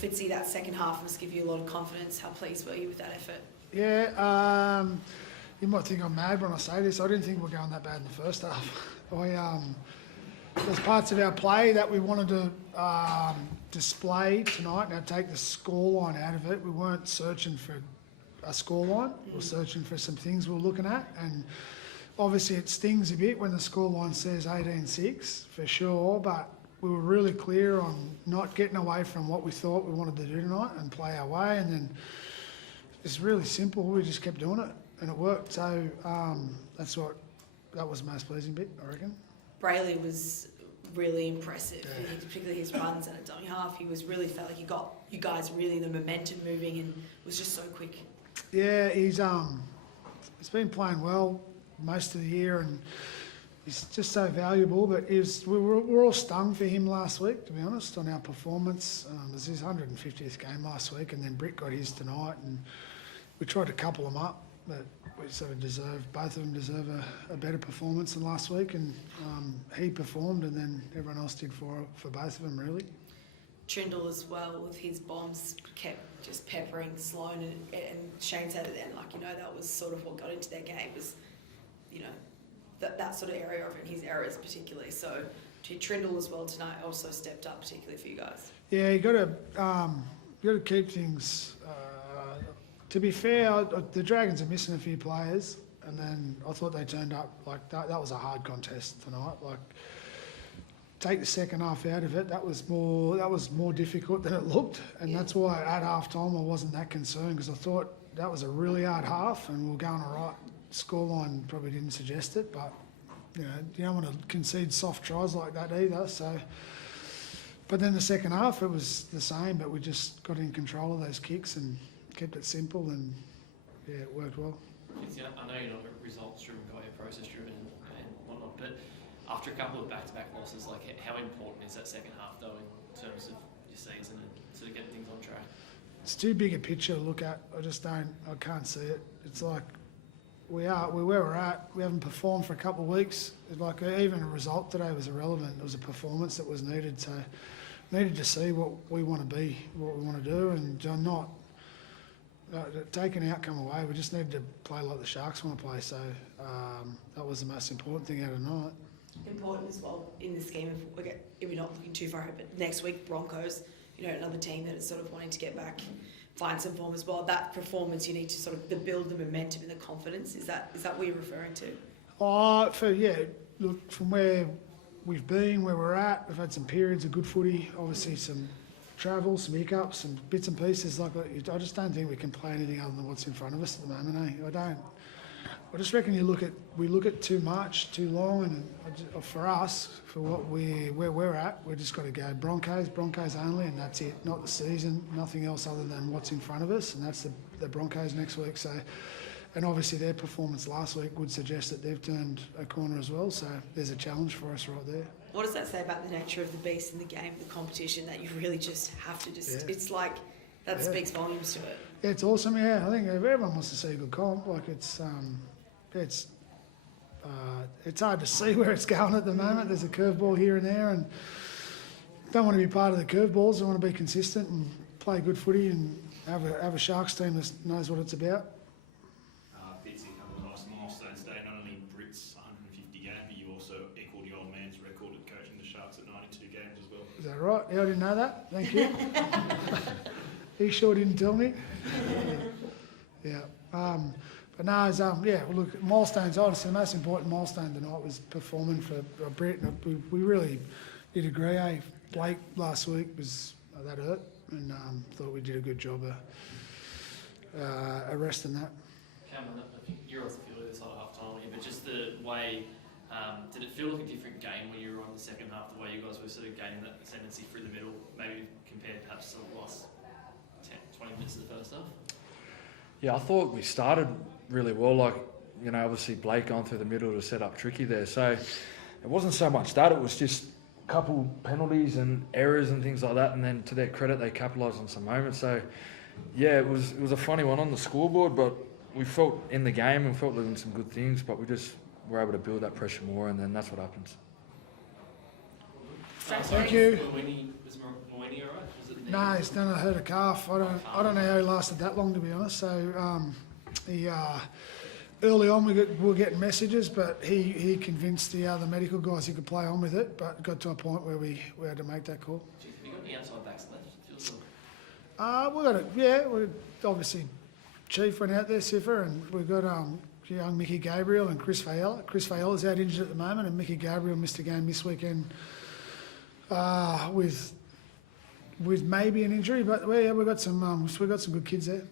Fitzy, that second half must give you a lot of confidence. How pleased were you with that effort? Yeah, you might think I'm mad when I say this. I didn't think we were going that bad in the first half. There's parts of our play that we wanted to display tonight and take the scoreline out of it. We weren't searching for a scoreline. We were searching for some things we were looking at, and obviously it stings a bit when the scoreline says 18-6 for sure, but we were really clear on not getting away from what we thought we wanted to do tonight and play our way, and then it's really simple. We just kept doing it and it worked. So that was the most pleasing bit, I reckon. Brayley was really impressive, particularly his runs and a dummy half. He was really felt like he got you guys really the momentum moving and was just so quick. Yeah, he's been playing well most of the year and he's just so valuable. But we're all stung for him last week, to be honest, on our performance. It was his 150th game last week, and then Britt got his tonight, and we tried to couple them up, but we sort of both of them deserve a better performance than last week, and he performed, and then everyone else did for both of them, really. Trindle as well, with his bombs, kept just peppering Sloan, and Shane said it then, that was sort of what got into their game, was, that sort of area of it, his errors particularly. So Trindle as well tonight also stepped up, particularly for you guys. Yeah, you got to keep things. To be fair, the Dragons are missing a few players, and then I thought they turned up like that. That was a hard contest tonight. Take the second half out of it. That was more difficult than it looked, and that's why at half time I wasn't that concerned, because I thought that was a really hard half, and we were going all right. Scoreline probably didn't suggest it, but you don't want to concede soft tries like that either. So, but then the second half it was the same, but we just got in control of those kicks and kept it simple, and it worked well. I know you're not results driven, guy, you're process driven and whatnot, but after a couple of back-to-back losses, how important is that second half though in terms of your season and sort of getting things on track? It's too big a picture to look at. I can't see it. It's like we're where we're at. We haven't performed for a couple of weeks. It's like even a result today was irrelevant. It was a performance that was needed. So needed to see what we want to be, what we want to do, and not take an outcome away. We just needed to play like the Sharks want to play. So that was the most important thing out of the night. Important as well in this game, if we're not looking too far ahead, but next week Broncos, another team that is sort of wanting to get back, find some form as well. That performance, you need to sort of build the momentum and the confidence. Is that what you're referring to? Look, from where we've been, where we're at, we've had some periods of good footy, obviously some travel, some hiccups, some bits and pieces. I just don't think we can play anything other than what's in front of us at the moment. I don't. I just reckon we look at too much, too long, and for us, for where we're at, we just got to go Broncos only, and that's it. Not the season, nothing else other than what's in front of us, and that's the Broncos next week. So, and obviously their performance last week would suggest that they've turned a corner as well. So there's a challenge for us right there. What does that say about the nature of the beast in the game, the competition, that you really just have to it's like that speaks volumes to it. Yeah, it's awesome. Yeah, I think everyone wants to see a good comp. It's hard to see where it's going at the moment. There's a curveball here and there, and don't want to be part of the curveballs. I want to be consistent and play good footy and have a Sharks team that knows what it's about. Fitzy, a couple of nice milestones today. Not only Britt's 150 game, but you also equalled the old man's record at coaching the Sharks at 92 games as well. Is that right? Yeah, I didn't know that. Thank you. He sure didn't tell me. Yeah. But no, look, milestones, obviously the most important milestone tonight was performing for Brett. We really did agree. Blake last week was that hurt, and thought we did a good job of arresting that. Cameron, I think you're off the field at the side of half time, but just the way, did it feel like a different game when you were on the second half, the way you guys were sort of gaining that ascendancy through the middle, maybe compared perhaps to the last 10, 20 minutes of the first half? Yeah, I thought we started really well, obviously Blake going through the middle to set up tricky there. So it wasn't so much that, it was just a couple penalties and errors and things like that, and then to their credit they capitalised on some moments. So yeah, it was a funny one on the scoreboard, but we felt in the game and felt doing some good things, but we just were able to build that pressure more, and then that's what happens. Thank you. Was Moini all right? Was it knee? No, he's done a hurt a calf. I don't know how he lasted that long, to be honest. So he early on we were getting messages, but he convinced the other medical guys he could play on with it. But it got to a point where we had to make that call. Jeez, have you got any outside backs left? Feels We got it. Yeah, we obviously Chief went out there, Siffer, and we've got young Mickey Gabriel and Chris Fayella. Chris Fayella's out injured at the moment, and Mickey Gabriel missed a game this weekend with maybe an injury. But yeah, we've got some good kids there.